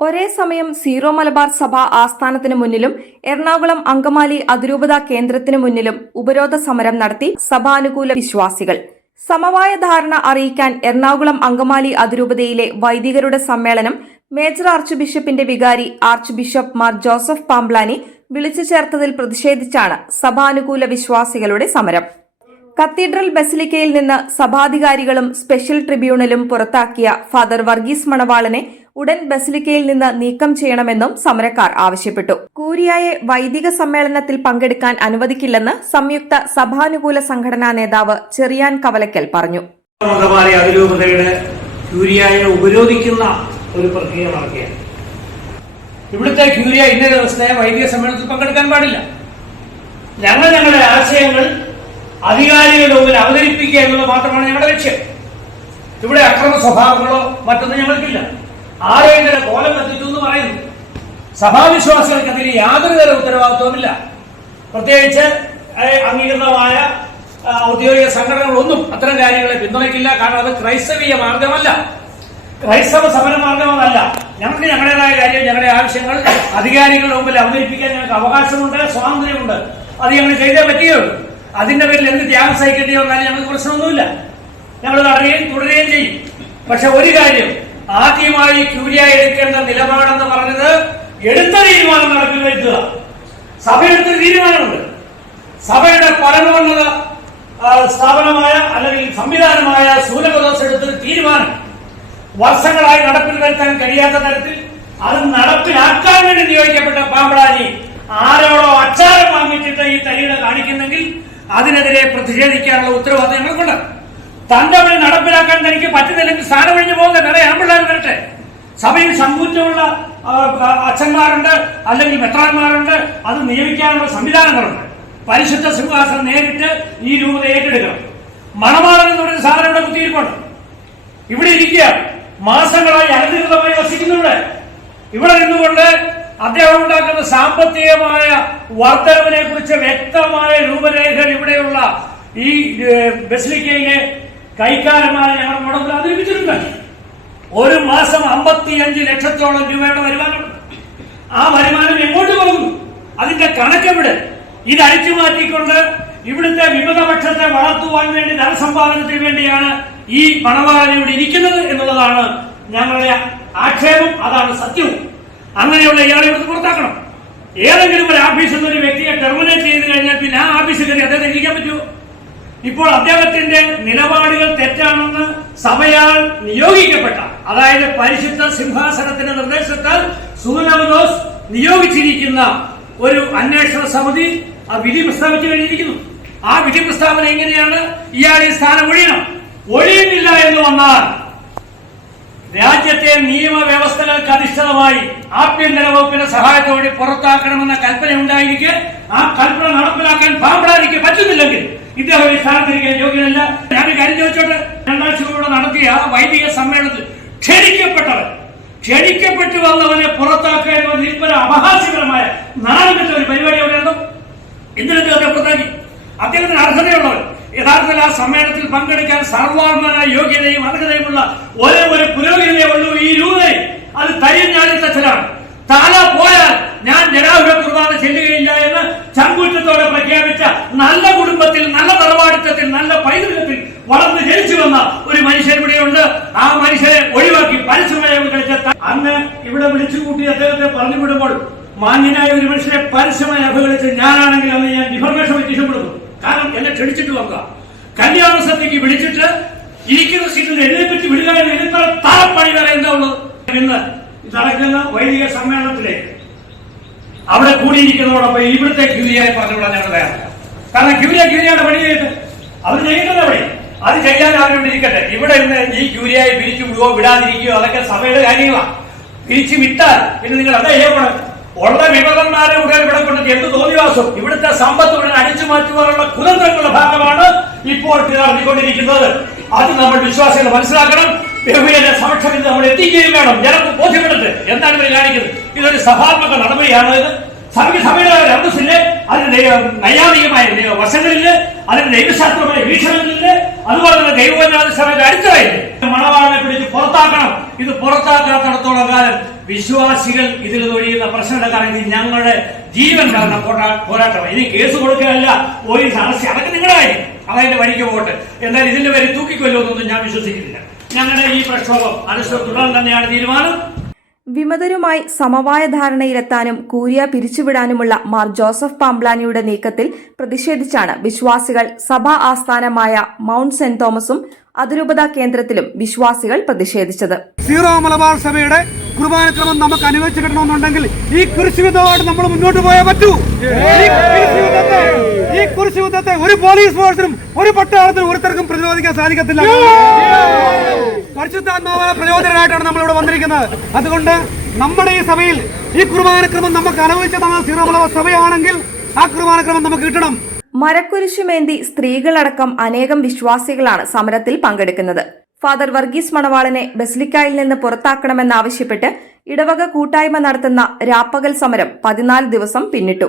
ഒരേ സമയം സീറോ മലബാർ സഭ ആസ്ഥാനത്തിന് മുന്നിലും എറണാകുളം അങ്കമാലി അതിരൂപത കേന്ദ്രത്തിന് മുന്നിലും ഉപരോധ സമരം നടത്തി സഭാനുകൂല വിശ്വാസികൾ. സമവായ ധാരണ അറിയിക്കാൻ എറണാകുളം അങ്കമാലി അതിരൂപതയിലെ വൈദികരുടെ സമ്മേളനം മേജർ ആർച്ച് ബിഷപ്പിന്റെ വികാരി archbishop Mar Joseph Pamplany വിളിച്ചു ചേർത്തതിൽ പ്രതിഷേധിച്ചാണ് സഭാനുകൂല വിശ്വാസികളുടെ സമരം. കത്തീഡ്രൽ ബസിലിക്കയിൽ നിന്ന് സഭാധികാരികളും സ്പെഷ്യൽ ട്രിബ്യൂണലും പുറത്താക്കിയ ഫാദർ വർഗീസ് മണവാളനെ ഉടൻ ബസിലിക്കയിൽ നിന്ന് നീക്കം ചെയ്യണമെന്നും സമരക്കാർ ആവശ്യപ്പെട്ടു. കൂരിയായെ വൈദിക സമ്മേളനത്തിൽ പങ്കെടുക്കാൻ അനുവദിക്കില്ലെന്ന് സംയുക്ത സഭാനുകൂല സംഘടനാ നേതാവ് ചെറിയാൻ കവലക്കൽ പറഞ്ഞു. ഉപരോധിക്കുന്ന ഒരു പ്രക്രിയ നടക്കുകയാണ്. ഇവിടുത്തെ ക്യൂരിയ ഇന്ന ദിവസത്തെ വൈദിക സമ്മേളനത്തിൽ പങ്കെടുക്കാൻ പാടില്ല. ഞങ്ങൾ ഞങ്ങളുടെ ആശയങ്ങൾ അധികാരികളുടെ മുമ്പിൽ അവതരിപ്പിക്കുക എന്നുള്ളത് മാത്രമാണ് ഞങ്ങളുടെ ലക്ഷ്യം. ഇവിടെ അക്രമ സ്വഭാവങ്ങളോ മറ്റൊന്നും ഞങ്ങൾക്കില്ല. തന്നെ കോലം കത്തിച്ചു എന്ന് പറയുന്നു? സഭാവിശ്വാസികൾക്കതിന് യാതൊരു തര ഉത്തരവാദിത്വമില്ല പ്രത്യേകിച്ച് അംഗീകൃതമായ ഔദ്യോഗിക സംഘടനകളൊന്നും അത്തരം കാര്യങ്ങളെ പിന്തുണയ്ക്കില്ല. കാരണം അത് ക്രൈസ്തവീയ മാർഗമല്ല ക്രൈസ്തവ സമര മാർഗമല്ല ഞങ്ങൾക്ക് ഞങ്ങളുടേതായ കാര്യം ഞങ്ങളുടെ ആവശ്യങ്ങൾ അധികാരികളുടെ മുമ്പിൽ അവതരിപ്പിക്കാൻ ഞങ്ങൾക്ക് അവകാശമുണ്ട് സ്വാതന്ത്ര്യമുണ്ട്. അത് ഞങ്ങൾ ചെയ്തേ പറ്റുകയുള്ളൂ. അതിന്റെ പേരിൽ എന്ത് ത്യാഗം സഹിക്കേണ്ടി വന്നാലും ഞങ്ങൾക്ക് പ്രശ്നമൊന്നുമില്ല. ഞങ്ങൾ തടയുകയും തുടരുകയും ചെയ്യും. പക്ഷെ ഒരു കാര്യം ആദ്യമായി ക്യൂരിയ എടുക്കേണ്ട നിലപാടെന്ന് പറഞ്ഞത് എടുത്ത തീരുമാനം നടപ്പിൽ വരുത്തുക. സഭ എടുത്ത തീരുമാനമുണ്ട്. സഭയുടെ പരമോന്നത സ്ഥാപനമായ അല്ലെങ്കിൽ സംവിധാനമായ സൂര്യപ്രദോഷം എടുത്തൊരു തീരുമാനം. വർഷങ്ങളായി നടപ്പിൽ വരുത്താൻ കഴിയാത്ത തരത്തിൽ അത് നടപ്പിലാക്കാൻ വേണ്ടി നിയോഗിക്കപ്പെട്ട പാമ്പളാനി ആരോടോ അച്ചാരം വാങ്ങിച്ചിട്ട് ഈ തരികിട കാണിക്കുന്നെങ്കിൽ അതിനെതിരെ പ്രതിഷേധിക്കാനുള്ള ഉത്തരവാദിത്തങ്ങൾ ഞങ്ങൾക്കുണ്ട് തന്റെ വഴി നടപ്പിലാക്കാൻ തനിക്ക് പറ്റുന്നില്ലെങ്കിൽ സ്ഥാനം ഒഴിഞ്ഞു പോകുന്ന വേറെ ആമ്പിള്ളേർ വരട്ടെ. സഭയിൽ സമ്പൂറ്റമുള്ള അച്ഛന്മാരുണ്ട് അല്ലെങ്കിൽ മെത്രാന്മാരുണ്ട്. അത് നിയമിക്കാനുള്ള സംവിധാനങ്ങളുണ്ട്. പരിശുദ്ധ സിംഹാസനം നേരിട്ട് ഈ രൂപത ഏറ്റെടുക്കണം. മണമാളൻ എന്ന് പറയുന്ന സാധനം ഇവിടെ കുത്തിയിരിപ്പുണ്ട്. ഇവിടെ ഇരിക്കുക. മാസങ്ങളായി അനധികൃതമായി വസിക്കുന്നുണ്ട്. ഇവിടെ നിന്നുകൊണ്ട് അദ്ദേഹം ഉണ്ടാക്കുന്ന സാമ്പത്തികമായ വർധനവിനെ കുറിച്ച് വ്യക്തമായ രൂപരേഖകൾ ഇവിടെയുള്ള ഈ ബസിലിക്കയിലെ കൈക്കാരന്മാരെ ഞങ്ങൾ മുടങ്ങിൽ അവതരിപ്പിച്ചിട്ടുണ്ട്. ഒരു മാസം അമ്പത്തിയഞ്ച് ലക്ഷത്തോളം രൂപയുടെ വരുമാനം ആ വരുമാനം എങ്ങോട്ട് പോകുന്നു? അതിന്റെ കണക്കെവിടെ? ഇത് അഴിച്ചു മാറ്റിക്കൊണ്ട് ഇവിടുത്തെ വിമതപക്ഷത്തെ വളർത്തുവാൻ വേണ്ടി ധനസമ്പാദനത്തിന് വേണ്ടിയാണ് ഈ പണവാളൻ ഇവിടെ ഇരിക്കുന്നത് എന്നുള്ളതാണ് ഞങ്ങളുടെ ആക്ഷേപം. അതാണ് സത്യവും. അങ്ങനെയുള്ള ഇയാളെ ഇവിടുത്തെ പുറത്താക്കണം. ഏതെങ്കിലും ഒരു ആഫീസിൽ നിന്ന് ഒരു വ്യക്തിയെ ടെർമിനേറ്റ് ചെയ്ത് കഴിഞ്ഞാൽ പിന്നെ ആ ആഫീസിൽ കയറി ഇപ്പോൾ അദ്ദേഹത്തിന്റെ നിലപാടുകൾ തെറ്റാണെന്ന് സഭയാൽ നിയോഗിക്കപ്പെട്ട അതായത് പരിശുദ്ധ സിംഹാസനത്തിന്റെ നിർദ്ദേശത്താൽ സുഗനവദോസ് നിയോഗിച്ചിരിക്കുന്ന ഒരു അന്വേഷണ സമിതി ആ വിധി പ്രസ്താവിച്ചു കഴിഞ്ഞിരിക്കുന്നു. ആ വിധി പ്രസ്താവന എങ്ങനെയാണ്? ഇയാൾ ഈ സ്ഥാനം ഒഴിയണം. ഒഴിയുന്നില്ല എന്ന് വന്നാൽ രാജ്യത്തെ നിയമവ്യവസ്ഥകൾക്ക് അധിഷ്ഠിതമായി ആഭ്യന്തര വകുപ്പിന്റെ സഹായത്തോടെ പുറത്താക്കണമെന്ന കൽപ്പന ഉണ്ടായിരിക്കെ ആ കൽപ്പന നടപ്പിലാക്കാൻ പാമ്പളാനിക്ക് പറ്റുന്നില്ലെങ്കിൽ ഇദ്ദേഹം ഈ സ്ഥാനത്തിരിക്കാൻ യോഗ്യനല്ല. ഞാൻ കാര്യം ചോദിച്ചോട്ടെ? രണ്ടാഴ്ചയോടെ നടത്തിയ വൈദിക സമ്മേളനത്തിൽ ക്ഷണിക്കപ്പെട്ടവൻ ക്ഷണിക്കപ്പെട്ടു വന്നവനെ പുറത്താക്കാൻ നിൽപ്പന അപഹാസ്യകരമായ നാലുകെട്ട ഒരു പരിപാടി എന്തിനൊക്കെ അദ്ദേഹം പുറത്താക്കി. അദ്ദേഹത്തിന് അർഹതയുള്ളവൻ. യഥാർത്ഥത്തിൽ ആ സമ്മേളനത്തിൽ പങ്കെടുക്കാൻ സർവാത്മന യോഗ്യതയും അർഹതയുമുള്ള ഒരേ ഒരു പുരോഗതിയെ ഉള്ളൂ ഈ രൂപയിൽ അത് തരിഞ്ഞാലിത്തച്ഛനാണ് തല പോയാൽ ഞാൻ ജനാഭിപ്രായ കുർബാന ചെല്ലുകയില്ല എന്ന് ചങ്കൂറ്റത്തോടെ പ്രഖ്യാപിച്ച നല്ല കുടുംബത്തിൽ നല്ല തറവാടിത്തത്തിൽ നല്ല പൈതൃകത്തിൽ വളർന്ന് ജനിച്ചു വന്ന ഒരു മനുഷ്യൻ ഇവിടെയുണ്ട് ആ മനുഷ്യനെ ഒഴിവാക്കി പരസ്യമായി കളിച്ച ത- അന്ന് ഇവിടെ വിളിച്ചുകൂട്ടി അദ്ദേഹത്തെ പറഞ്ഞു വിടുമ്പോൾ മാന്യനായ ഒരു മനുഷ്യനെ പരസ്യമായി അപകടിച്ച് ഞാനാണെങ്കിൽ അന്ന് ഞാൻ ഇൻഫർമേഷൻ വ്യത്യാസപ്പെടുന്നു കാരണം എന്നെ ക്ഷണിച്ചിട്ട് വന്ന കല്യാണ സദ്യക്ക് വിളിച്ചിട്ട് ഇരിക്കുന്ന സീറ്റിൽ എഴുതിപ്പറ്റി വിടുക എന്ന് ഇതിത്ര താറപ്പണി വരെ എന്താ ഉള്ളത്? ഇന്ന് നടക്കുന്ന വൈദിക സമ്മേളനത്തിലേക്ക് അവിടെ കൂടിയിരിക്കുന്നതോടൊപ്പം ഇവിടുത്തെ ഗിരിയായി പറഞ്ഞുവിടാൻ ഞങ്ങൾ വേറെ കാരണം ക്യൂരിയ ഗിരിയാണ് പണി ചെയ്തിട്ട് അവർ ചെയ്യുന്നത് പണി അത് ചെയ്യാൻ അവരോട് ഇരിക്കട്ടെ. ഇവിടെ ഇന്ന് ഈ ക്യൂരിയായി പിരിച്ചു വിടുവോ വിടാതിരിക്കുകയോ അതൊക്കെ സഭയുടെ കാര്യങ്ങളാണ് പിരിച്ചു വിട്ടാൽ പിന്നെ നിങ്ങൾ എന്താ ചെയ്യപ്പെടും ഉള്ള വിമതന്മാരെ ഉടൻ ഇവിടെ കൊണ്ട് എന്ത് തോന്നിവാസം? ഇവിടുത്തെ സമ്പത്ത് ഉടൻ അടിച്ചു മാറ്റുവാനുള്ള കുതന്ത്രങ്ങളുടെ ഭാഗമാണ് ഇപ്പോൾ നടത്തിക്കൊണ്ടിരിക്കുന്നത് അത് നമ്മൾ വിശ്വാസികൾ മനസ്സിലാക്കണം. ബഹുവിന്റെ സമക്ഷം ഇത് നമ്മൾ എത്തിക്കുകയും വേണം. ജനങ്ങൾക്ക് ബോധ്യപ്പെടട്ടെ എന്താണ് ഇവർ കാണിക്കുന്നത്? ഇതൊരു സഭാത്മക നടപടിയാണ് ഇത്? സഭയ്ക്ക് അന്തസ്സിൽ അതിന് നയ- നൈയാമികമായ നയ- വശങ്ങളിൽ അതിന് ദൈവശാസ്ത്രമായ വീക്ഷണങ്ങളില്ലേ അതുപോലെ തന്നെ ദൈവവചന സഭയുടെ അടിത്തറയില്ലേ മണവാളനെ പിടിച്ച് പുറത്താക്കണം. ഇത് പുറത്താക്കാത്തടത്തോളം കാലം വിശ്വാസികൾ ഇതിൽ തൊഴിയുന്ന പ്രശ്നങ്ങളുടെ കാരണം ഞങ്ങളുടെ ജീവൻ കാരണം പോരാ- പോരാട്ടം ഇനി കേസ് കൊടുക്കുകയല്ല പോലീസ് അറസ്റ്റ്. അതൊക്കെ നിങ്ങളുടെ കാര്യം. അതതിന്റെ വഴിക്ക് പോകട്ടെ. എന്നാൽ ഇതിന്റെ പേര് തൂക്കിക്കൊല്ലുമെന്നൊന്നും ഞാൻ വിശ്വസിക്കുന്നില്ല. ഞങ്ങളുടെ ഈ പ്രക്ഷോഭം അനുസരിച്ച് തുടരാൻ തന്നെയാണ് തീരുമാനം. വിമതരുമായി സമവായ ധാരണയിലെത്താനും കൂരിയ പിരിച്ചുവിടാനുമുള്ള മാർ ജോസഫ് പാംബ്ലാനിയുടെ നീക്കത്തിൽ പ്രതിഷേധിച്ചാണ് വിശ്വാസികൾ സഭാ ആസ്ഥാനമായ മൗണ്ട് സെന്റ് തോമസും അതിരൂപത കേന്ദ്രത്തിലും വിശ്വാസികൾ പ്രതിഷേധിച്ചത്. സീറോ മലബാർ സഭയുടെ കുർബാനക്രമം നമുക്ക് അനുവദിച്ചു കിട്ടണമെന്നുണ്ടെങ്കിൽ ഈ കൃഷി നമ്മൾ മുന്നോട്ട് പോയേ പറ്റൂ. കുരിശുയുദ്ധത്തെ ഒരു പോലീസ് ഫോഴ്സിനും ഒരു പട്ടാളത്തിനും ഒരുത്തർക്കും പ്രതിരോധിക്കാൻ സാധിക്കത്തില്ല. പരിശുദ്ധാത്മാവായ നമ്മൾ ഇവിടെ വന്നിരിക്കുന്നത്. അതുകൊണ്ട് നമ്മുടെ ഈ സഭയിൽ ഈ കുർബാനക്രമം നമുക്ക് അനുവദിച്ചു തന്ന സഭയാണെങ്കിൽ ആ കുർബാനക്രമം നമുക്ക് കിട്ടണം. മരക്കുരിശുമേന്തി സ്ത്രീകളടക്കം അനേകം വിശ്വാസികളാണ് സമരത്തിൽ പങ്കെടുക്കുന്നത്. ഫാദർ വർഗീസ് മണവാളനെ ബസിലിക്കായിൽ നിന്ന് പുറത്താക്കണമെന്നാവശ്യപ്പെട്ട് ഇടവക കൂട്ടായ്മ നടത്തുന്ന രാപ്പകൽ സമരം പതിനാല് ദിവസം പിന്നിട്ടു.